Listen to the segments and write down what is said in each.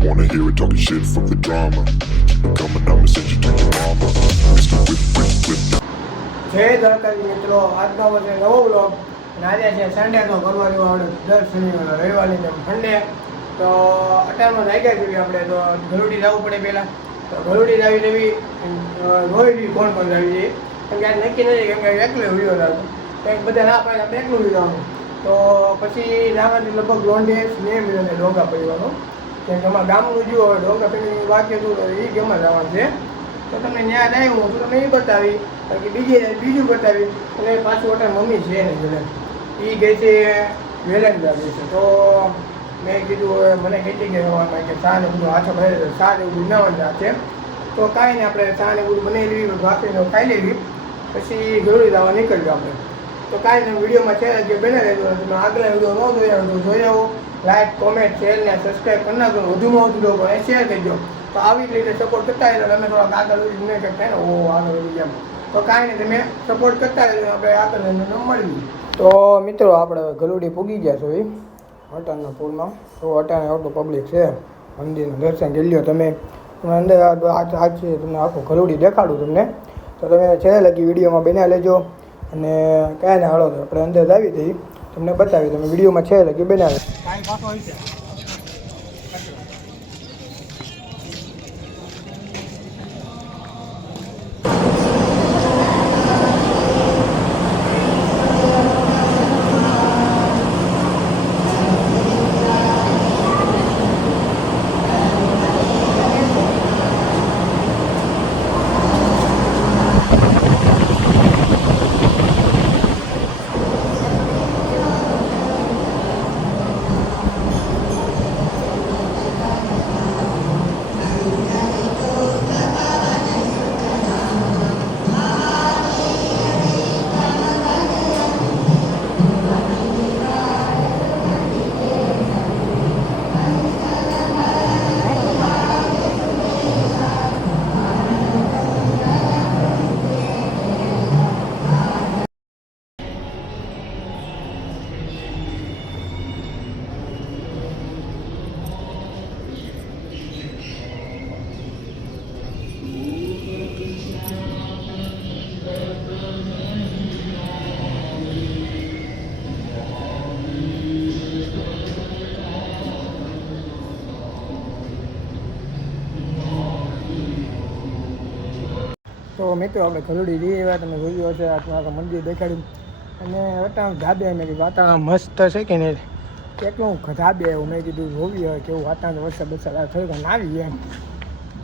wanna hear it, talking shit from the drama. Keep it coming, I'ma send you to your mama. Mr. Whip, whip, whip. જય દ્વારકાજી મિત્રો આજનો વર્ષે નવો blog અને આજે છે સન્ડેનો તો જેવો આવડે દર શનિવાર રવિવારની જેમ સન્ડે તો અટાણમાં નાગ્યા જોઈએ આપણે તો ગરુડી જવું પડે પહેલાં તો ગરુડી જાવી લેવી રોહિડી ફોન પર જાવી જઈએ કેમ કે આજે નક્કી નથી કેમ કે એકલો વીડિયો લાગુ કંઈક બધા ના પાડે આપણે એકલું વીડિયો તો પછી લાવવાની લગભગ લોન્ડે સ્નેહ મિલને ડોંગા પડવાનો કેમ કે તમારા ગામનું જો હવે ડોંગા પેલી વાક્ય હતું તો એ ગેમમાં જવાનું છે? તો તમને ન્યાય આવ્યું તો તમને એ બતાવી, બાકી બીજે બીજી બતાવી, અને પાછું હોટલ મમ્મી છે ને જોડે એ ગઈ છે વેલેન્ડા ગઈ છે. તો મેં કીધું, હવે મને કહેતી કે કે ચા ને બધું હાથો ભરે ચા ને બધું બનાવવાનું છે. તો કાંઈ નહીં, આપણે ચા ને બધું બનાવી લેવી ભાખરીને ખાઈ લેવી, પછી જરૂરી જવા નીકળ્યું આપણે. તો કાંઈ નહીં વિડીયોમાં છે કે બને રહેજો તમે આગલા વીડિયો ન જોયા હોય તો જોઈ આવો લાઈક કોમેન્ટ શેર ને સબસ્ક્રાઈબ કરી નાખજો. વધુમાં વધુ લોકો શેર કરજો. તો આવી જ રીતે સપોર્ટ કરતા રહેજો. તમે થોડાક આગળ વધી નહીં કરતા ને ઓ આગળ વધી જેમ તો કાંઈ નહીં, તમે સપોર્ટ કરતા રહેજો. આપણે આગળ જઈને મળવી તો મિત્રો, આપણે ગલુડી પૂગી ગયા છો એ અટાણના પૂરમાં. તો અટાણે આવતું પબ્લિક છે. મંદિરનું દર્શન કરી લ્યો તમે. અંદર આજ તમને આખું ગલુડી દેખાડું તમને. તો તમે છે લગી વિડીયોમાં બનાવી લેજો. અને કાંઈ ના હળો આપણે અંદર આવી હતી તમને બતાવી તમે વિડીયોમાં છે એટલે કે બનાવે છે તો મિત્રો, આપણે ગલુડી જઈએ એવા તમે જોયું હશે આટલું મંદિર દેખાડ્યું. અને વટાણ ધાબે મેં કીધું, વાતાવરણ મસ્ત છે કે નહીં? કેટલું ધાબે એવું મેં કીધું જોવી હોય, કેવું વાતાવરણ વરસાદ વરસાદ આવે, થોડીક આવી એમ.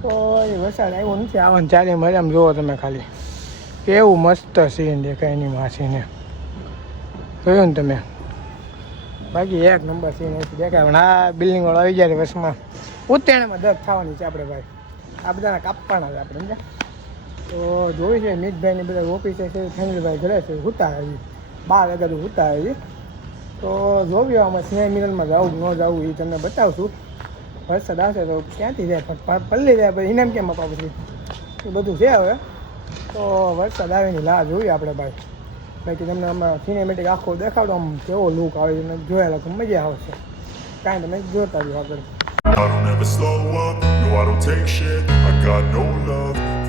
તો એ વરસાદ આવ્યો નથી આવવાનું ચાલે મરે આમ જુઓ તમે ખાલી. કેવું મસ્ત સીન દેખાય એની માસીને જોયું ને તમે? બાકી એક નંબર સીન એથી દેખાય, પણ આ બિલ્ડિંગવાળો આવી જાય વર્ષમાં ઉત્તરાયણમાં દર્દ થવાની છે આપણે ભાઈ. આ બધાના કાપવાના છે આપણે, સમજ્યા? તો જોઈ છે મિતભાઈ ને બધા ઓફિસે છે ફેમિલીભાઈ ઘરે છે હુતા આવી બાર વાગ્યા તો હુતા આવી તો જોવી આમાં સ્નેહ મિલનમાં જવું ન જવું એ તમને બતાવશું. વરસાદ આવશે તો ક્યાંથી જાય? પલ્લી જાય પછી ઇનામ કેમ આપવા પછી? એ બધું છે હવે. તો વરસાદ આવીને લાહ જોઈએ આપણે ભાઈ. બાકી તમને આમાં સિનેમેટિક આખો દેખાડો આમ કેવો લુક આવે છે જોયેલા તો મજા આવશે. કાંઈ તમે જોતા રહ્યો આગળ. I don't ever slow up, no I don't take shit. I got no love.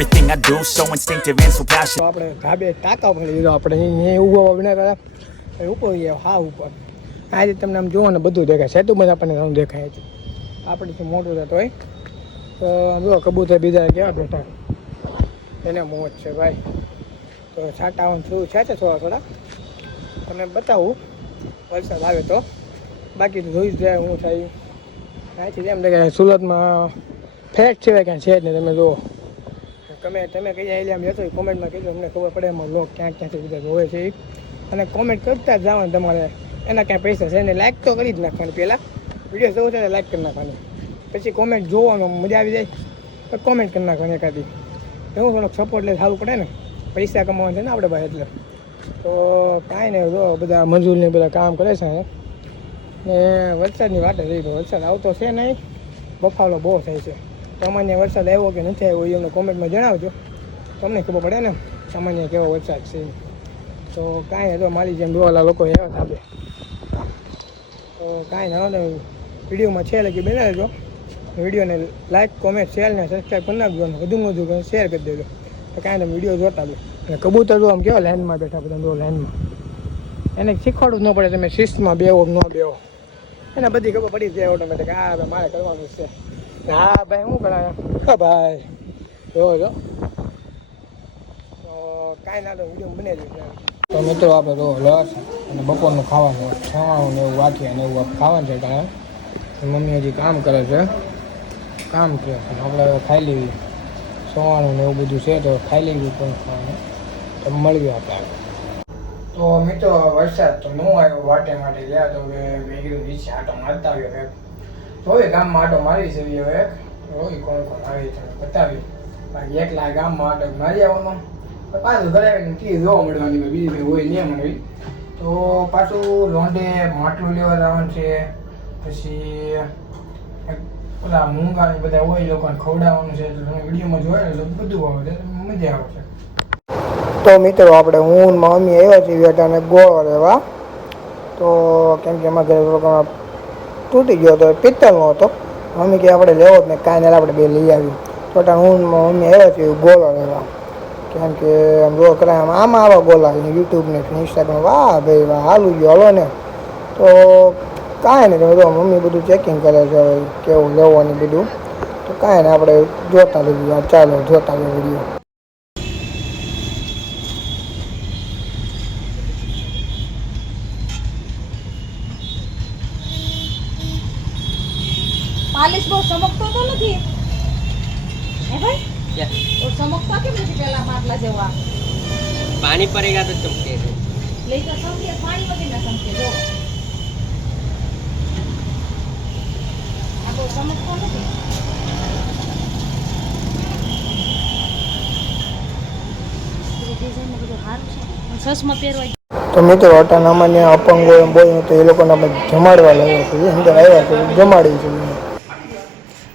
Everything I do, so instinctive and so passionate. આપણે ધાબે ટાંકા પડી દીધો. આપણે અહીંયા ઊભો બનાવ્યા હતા. ઉપર હા ઉપર આ રીતે તમને આમ જોવો ને બધું દેખાય. સેતુ બધા આપણને ઘણું દેખાય છે. આપણે આપણેથી મોટું થતું હોય તો જો કબૂતર બીજા કેવા બેઠા એને મોજ છે ભાઈ. તો છાંટાવાનું શું છે છે થોડા થોડા. તમને બતાવું. વરસાદ આવે તો. બાકી તો જોઈ જ જાય હું થાય. અહીંથી એમ દેખાય, સુરતમાં ફેટ સિવાય ક્યાં છે જ નહીં. તમે જુઓ. તમે તમે કઈ એરિયામાં જશો જતો કોમેન્ટમાં કહેજો, અમને ખબર પડે એમાં લોક ક્યાં ક્યાંથી બધા જોવે છે અને કોમેન્ટ કરતા જ જવાનું તમારે, એના ક્યાં પૈસા છે એને લાઇક તો કરી જ નાખવાની પહેલાં. વીડિયો જોવો એને લાઇક કરી નાખવાની. પછી કોમેન્ટ જોવાનું મજા આવી જાય, તો કોમેન્ટ કરી નાખવાની એકાદી. એવું થોડોક સપોર્ટ લે, સારું પડે ને. પૈસા કમાવાનું છે ને આપણે ભાઈ એટલે. તો કાંઈ નહીં, જો બધા મજૂરને બધા કામ કરે છે. ને. વરસાદની વાત જઈ તો વરસાદ આવતો છે નહીં. બફાલો બહુ થાય છે. સામાન્ય વરસાદ આવ્યો કે નથી આવ્યો એ અમને કોમેન્ટમાં જણાવજો. તમને ખબર પડે ને, સામાન્ય કેવો વરસાદ છે તો કાંઈ તો મારી જેમ જોવાલા લોકો એવા થાપે તો કાંઈ ના ને વિડીયોમાં છે લગી બને રહેજો વિડીયોને લાઈક, કોમેન્ટ, શેર ને સબસ્ક્રાઈબ કરી નાખજો અને વધુમાં વધુ શેર કરી દેજો. તો કાંઈ તમે વીડિયો જોતા લો અને કબૂતર જો આમ કેવા લાઈનમાં બેઠા બધા જો લાઈનમાં એને શીખવાડવું જ ન પડે, તમે શિસ્તમાં બેવો ન બેવો. એને બધી ખબર પડી જાય ઓટોમેટિક હા, ભાઈ, મારે કરવાનું છે. હા, ભાઈ શું કરાય? હા, ભાઈ. જો જો. કાંઈ ના તો વીડિયો બને તો મિત્રો, આપણે તો લસ અને બપોરનું ખાવાનું ખાવાનું ને એવું વાંચીએ અને એવું ખાવાનું છે કારણ મમ્મી હજી કામ કરે છે. કામ છે. આપણે ખાઈ લેવી. સોવાનું ને એવું બધું છે તો ખાઈ લેવી પણ ખાવાનું. તો મળ્યું આપણે. તો મિત્રો, વરસાદ તો ન આવ્યો, વાટે માટે ગયા તો કે મેં કીધું નીચે આટો મારતા આવ્યો કે તો હવે ગામમાં આટો મારી છે હવે રોઈ કોણ કોણ આવી છે બતાવી બાકી એકલા ગામમાં આટો મારી આવવાનો. પાછું ઘરે આવીને કી જોવા મળવાની બીજી કંઈ હોય નહીં મળવી તો પાછું લોંડે માટલું લેવા જવાનું છે. પછી ઓલા મૂંગા બધા હોય એ લોકોને ખવડાવવાનું છે. તો તમે વિડીયોમાં જોયા ને તો બધું આવે છે મજા આવશે. તો મિત્રો આપણે હું મમ્મી આવ્યા છીએ વેટાને ગોળ લેવા તો કેમ કે એમાં ઘરે તૂટી ગયો હતો, પિત્તળનો હતો. મમ્મી કે આપણે લેવો જ ને કાંઈ નહીં, આપણે બે લઈ આવ્યું તો હું મમ્મી આવ્યા છીએ ગોળો લેવા. કેમ કે આમ જો કરાય, આમ આવા ગોળા યુટ્યુબ ને ઇન્સ્ટાગ્રામ વાહ ભાઈ વાહ, હાલું ગયો, હલો ને. તો કાંઈ નહીં જો મમ્મી બધું ચેકિંગ કરે છે કેવું કેવું, લેવાનું બધું. તો કાંઈ નહીં, આપણે જોતા લઈએ ચાલો, જોતા લઈએ વીડિયો પાલિશ બહુ ચમકતો તો નથી. હે ભાઈ? ઓ ચમકતા કેમ નથી પેલા માટલા જેવા? પાણી પરેગા તો ચમકે છે. લઈ તો ચમકે પાણી વધી ના ચમકે જો. આ બહુ ચમકતો નથી. સસમાં પહેરવા તો મિત્રો અપંગ હોય એમ બોલ્યું તો એ લોકોને અમે જમાડવા લાગ્યા છીએ. અંદર આવ્યા છે જમાડી છે.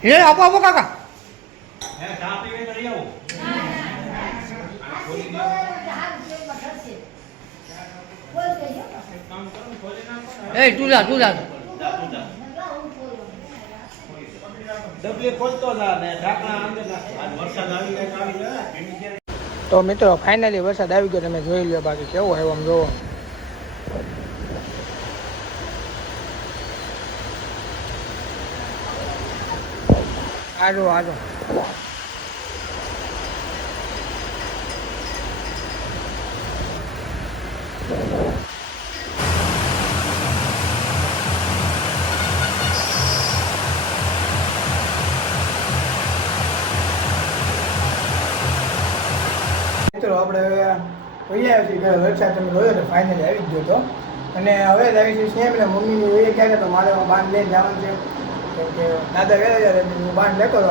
એ આપો આપો કાકા. એ તું જા તું જા. તો મિત્રો ફાઇનલી વરસાદ આવી ગયો તમે જોઈ લો બાકી કેવો આવ્યો આમ જોવો. આજો આજો મિત્રો, આપણે હવે જોઈ આવ્યા છીએ વરસાદ, તમે જોયો તો ફાઇનલી આવી જ ગયો તો અને હવે જ આવી છે સ્નેહ ને મમ્મી એ કહે તો મારે બાંધ લઈને જવાનું છે. કેમ કે દાદા ગયા ત્યારે હું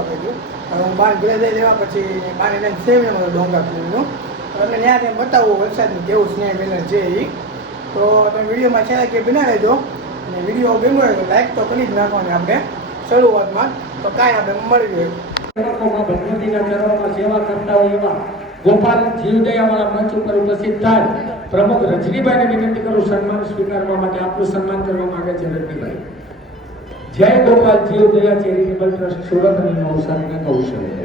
આપણે ગયું હવે હું બાંધ ઘરે જઈ લેવા પછી બાંધ લઈને સ્નેહ ને મારો ડોંગા પીવું એટલે ત્યાં ત્યાં બતાવવું વરસાદનું કેવું સ્નેહ મિલન છે એ તો તમે વિડીયોમાં છે કે બના રહેજો. અને વીડિયો ગમ્યો હોય તો લાઈક તો કરી જ નાખવાની આપણે શરૂઆતમાં. તો કાંઈ આપણે મળી ગયું ભગવતીના ચરણોમાં સેવા કરતા હોય એવા ગોપાલ જીવદયાવાળા મંચ ઉપર ઉપસ્થિત થાય. પ્રમુખ રજનીભાઈને વિનંતી કરું સન્માન સ્વીકારવા માટે આપનું સન્માન કરવા માંગે છે રજનીભાઈ. જય ગોપાલ જીવદયા ચેરિટેબલ ટ્રસ્ટ સુરત અને નવસારીના કૌશલ્ય.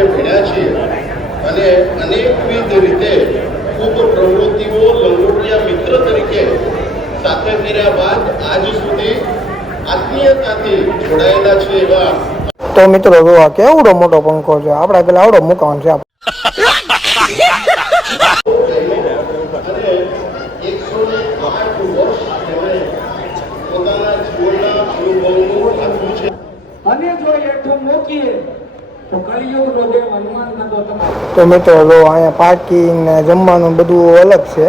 સાથે ભણ્યા છીએ. અને અનેકવિધ રીતે ખૂબ પ્રવૃત્તિઓ લંગોટિયા મિત્ર તરીકે સાથે કર્યા બાદ આજ સુધી આત્મીયતાથી જોડાયેલા છે એવા તો મિત્રો, જો આ કેવડો મોટો પંખો છે? આપણા પેલા આવડો મુકાવાનો છે અને એકસો ને આઠ વર્ષ તેમણે પોતાના જીવનના અનુભવનું આપ્યું છે અને જો એઠું મૂકીએ તો કળિયુગનો દેવ હનુમાન નતો તમારો તો મિત્રો જો અહીંયા પાર્કિંગ ને જમવાનું બધું અલગ છે.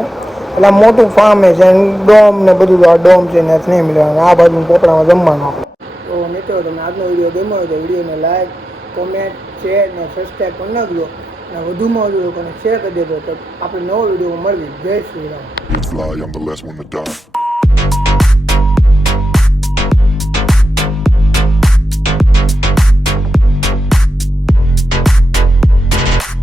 એટલે મોટું ફાર્મ છે ડોમ ને બધું આ ડોમ છે ને નહીં મળવાનું આ બાજુ પોપડામાં જમવાનું આપણે તો મિત્રો તમે આજનો વીડિયો ગમ્યો હોય તો વિડીયોને લાઈક કોમેન્ટ શેર ને સબસ્ક્રાઈબ ન નાખજો. અને વધુમાં વધુ લોકોને શેર કરી દેજો તો આપણે નવો વીડિયો મળવી જય શ્રી રામ.